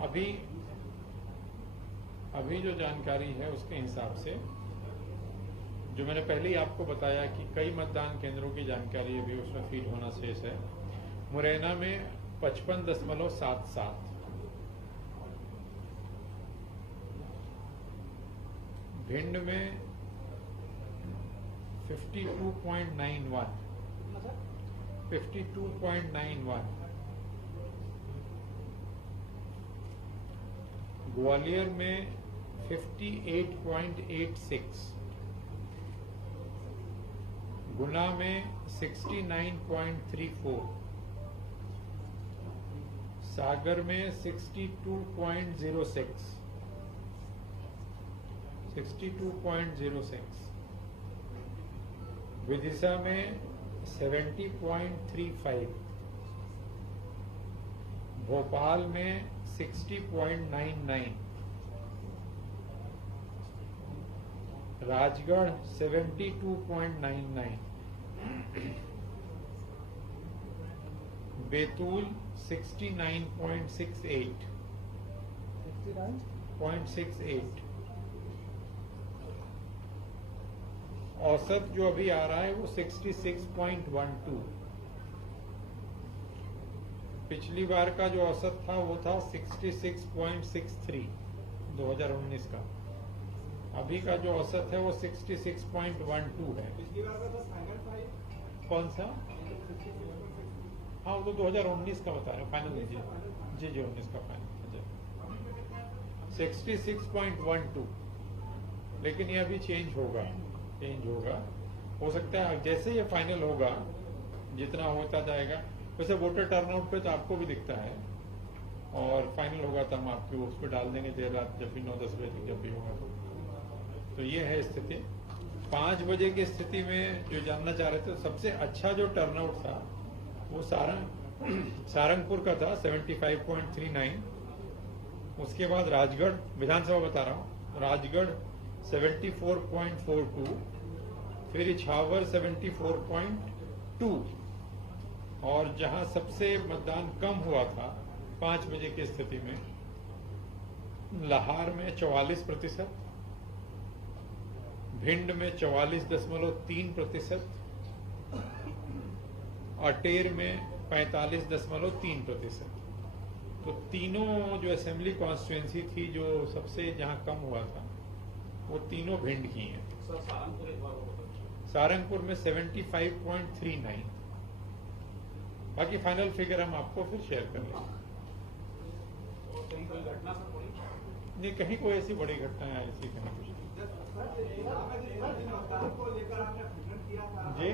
अभी अभी जो जानकारी है उसके हिसाब से, जो मैंने पहले ही आपको बताया कि कई मतदान केंद्रों की जानकारी अभी उसमें फीड होना शेष है। मुरैना में 55.77, भिंड में 52.91, ग्वालियर में 58.86, गुना में 69.34, सागर में 62.06, विदिशा में 70.35, भोपाल में 60.99, राजगढ़ 72.99, बैतूल 69.68, औसत जो अभी आ रहा है वो 66.12। पिछली बार का जो औसत था वो था 66.63 2019 का। अभी का जो औसत है वो 66.12 है। पिछली बार का था फाइनल 5। कौन सा? हाँ, वो तो 2019 का बता रहे हैं फाइनल। जी 19 का फाइनल 66.12। लेकिन ये अभी चेंज होगा। हो सकता है जैसे ये फाइनल होगा, जितना होता जाएगा वैसे वोटर टर्नआउट पे तो आपको भी दिखता है, और फाइनल होगा तो हम आपको उस पर डाल देंगे देर रात, जब भी 9-10 बजे तक जब भी होगा तो ये है स्थिति। 5 बजे की स्थिति में जो जानना चाह रहे थे, सबसे अच्छा जो टर्नआउट था वो सारंगपुर का था 75.39। उसके बाद राजगढ़, विधानसभा बता रहा हूँ, राजगढ़ 74.42, फिर इछावर 74.2, और जहां सबसे मतदान कम हुआ था 5 बजे की स्थिति में, लाहार में 44%, भिंड में 44.3%, अटेर में 45.3%। तो तीनों जो असेंबली कॉन्स्टिट्यूएंसी थी जो सबसे जहां कम हुआ था वो तीनों भिंड की हैं। सारंगपुर में 75.39। बाकी फाइनल फिगर हम आपको फिर शेयर कर लेंगे। नहीं, कहीं कोई ऐसी बड़ी घटना है ऐसी कहीं कुछ जी।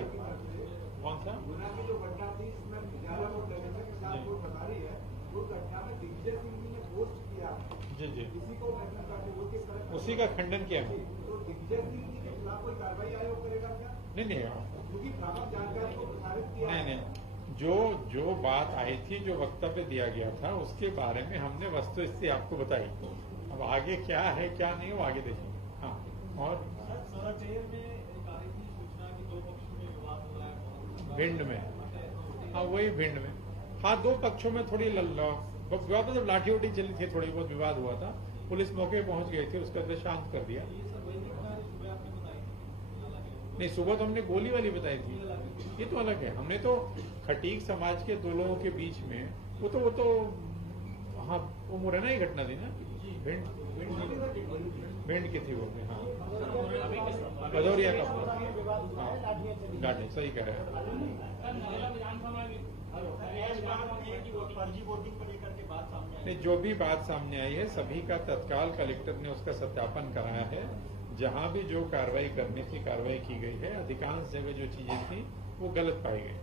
कौन सा? गुना की जो घटना थी इसमें 11 वोट लेने के खिलाफ वोट बता रही है, वो घटना में दिग्विजय सिंह जी ने पोस्ट किया जी इसी को उसी का खंडन किया है। तो दिग्विजय सिंह जी के खिलाफ कोई कार्रवाई आयोग करेगा क्या? नहीं, क्योंकि प्राप्त जानकारी को प्रसारित किया। नहीं, जो बात आई थी, जो वक्तव्य दिया गया था, उसके बारे में हमने वस्तुस्थिति आपको बताई। अब आगे क्या है क्या नहीं वो आगे देखेंगे। हाँ, और भिंड में, हाँ वही भिंड में, हाँ 2 पक्षों में थोड़ी विवाद, जब लाठी उठी चली थी, थोड़ी बहुत विवाद हुआ था, पुलिस मौके पे पहुंच गई थी, उसका बाद शांत कर दिया। नहीं, सुबह तो हमने गोली वाली बताई थी, ये तो अलग है। हमने तो खटीक समाज के 2 लोगों के बीच में, वो तो हाँ वो मुरैना ही घटना थी ना, भिंड की थी वो। हाँ, भदौरिया का, हाँ लाठी, सही कह रहे हैं। नहीं, जो भी बात सामने आई है सभी का तत्काल कलेक्टर ने उसका सत्यापन कराया है। जहां भी जो कार्रवाई करनी थी कार्रवाई की गई है। अधिकांश जगह जो चीजें थी वो गलत पाई गई।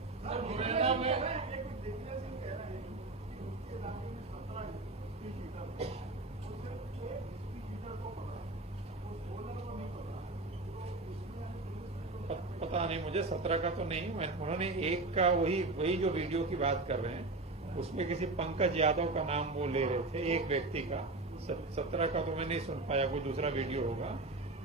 पता नहीं मुझे, 17 का तो नहीं। उन्होंने एक का वही जो वीडियो की बात कर रहे हैं उसमें किसी पंकज यादव का नाम वो ले रहे थे, एक व्यक्ति का। 17 का तो मैं नहीं सुन पाया, कोई दूसरा वीडियो होगा।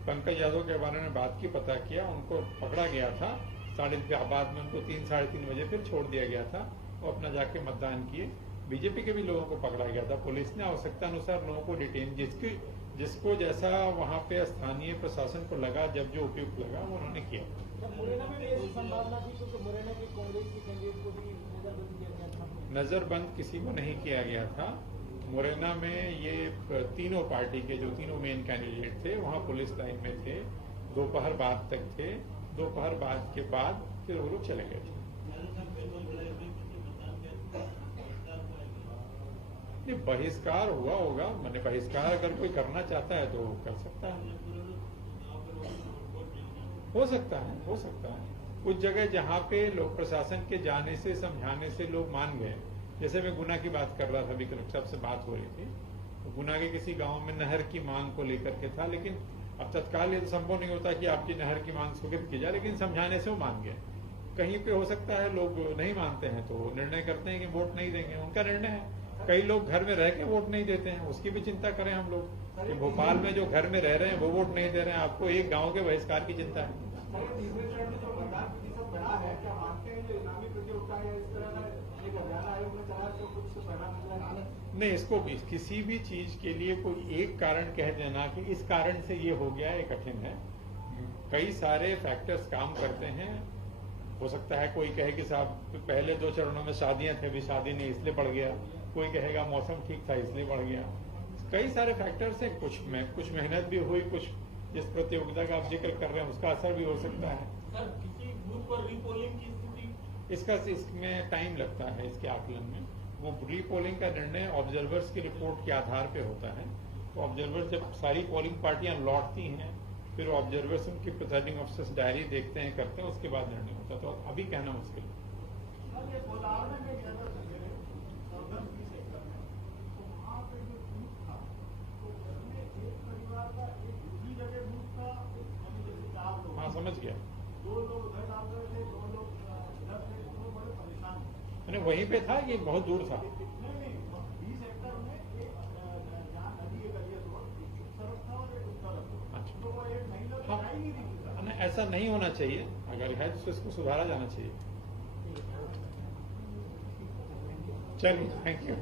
पंकज यादव के बारे में बात की, पता किया, उनको पकड़ा गया था। बाद में उनको 3-3:30 बजे फिर छोड़ दिया गया था, वो अपना जाके मतदान किए। बीजेपी के भी लोगों को पकड़ा गया था। पुलिस ने आवश्यकता अनुसार लोगों को डिटेन, जिसको जैसा वहां पे स्थानीय प्रशासन को लगा, जब जो उपयुक्त लगा वो उन्होंने किया। मुरैना में भी ऐसी संभावना थी क्योंकि मुरैना की कांग्रेस के कैंडिडेट को भी नजरबंद किया गया था। नजरबंद किसी को नहीं किया गया था। मुरैना में ये तीनों पार्टी के जो तीनों मेन कैंडिडेट थे वहां पुलिस लाइन में थे, दोपहर बाद तक थे। दोपहर बाद के बाद फिर वो लोग चले गए थे। बहिष्कार हुआ होगा, मैंने बहिष्कार अगर कोई करना चाहता है तो कर सकता है, हो सकता है, हो सकता है। कुछ जगह जहां पे लोग प्रशासन के जाने से समझाने से लोग मान गए, जैसे मैं गुना की बात कर रहा था, अभी कलेक्टर साहब से बात हो रही थी, तो गुना के किसी गांव में नहर की मांग को लेकर के था, लेकिन अब तत्काल ये तो संभव नहीं होता कि आपकी नहर की मांग स्वीकृत की जाए, लेकिन समझाने से वो मान गए। कहीं पे हो सकता है लोग नहीं मानते हैं तो निर्णय करते हैं कि वोट नहीं देंगे, उनका निर्णय है। कई लोग घर में रह के वोट नहीं देते हैं, उसकी भी चिंता करें हम लोग कि भोपाल में जो घर में रह रहे हैं वो वोट नहीं दे रहे हैं। आपको एक गांव के बहिष्कार की चिंता है। तीसरे चरण में जो मतदान प्रतिशत बढ़ा है, क्या मानते हैं जो इनामी प्रतियोगिता है इस तरह का एक अभियान आयोग ने चला तो कुछ परिणाम निकला है? नहीं, इसको भी किसी भी चीज के लिए कोई एक कारण कह देना कि इस कारण से ये हो गया, ये कठिन है। कई सारे फैक्टर्स काम करते हैं। हो सकता है कोई कहे कि साहब पहले 2 चरणों में शादियां थे, अभी शादी नहीं इसलिए बढ़ गया। कोई कहेगा मौसम ठीक था इसलिए बढ़ गया। कई सारे फैक्टर्स हैं, कुछ मेहनत भी हुई, कुछ जिस प्रतियोगिता का आप जिक्र कर रहे हैं उसका असर भी हो सकता है। सर, किसी बूथ पर रीपोलिंग की स्थिति इसमें टाइम लगता है, इसके आकलन में। वो रीपोलिंग का निर्णय ऑब्जर्वर्स की रिपोर्ट के आधार पे होता है। तो ऑब्जर्वर्स जब सारी पोलिंग पार्टियां लौटती हैं, फिर ऑब्जर्वर्स उनकी प्रिसाइडिंग ऑफिसर्स डायरी देखते हैं, करते हैं, उसके बाद निर्णय होता है। तो अभी कहना मुश्किल है। हाँ, समझ गया। 2 लोग उधर डाल रहे थे, 2 लोग इधर थे, दोनों बड़े परेशान थे। मैंने वहीं पे था कि बहुत दूर था? नहीं, 20 एकड़ में एक जहाँ नदी एक गली है, एक तरफ था और एक उस तरफ था। अच्छा। तो वो एक महिला हाँ, दिखाई नहीं दी थी। नहीं, ऐसा नहीं होना चाहिए। अगर है तो इसको सुधारा जाना चाहिए। चलिए, थैंक यू।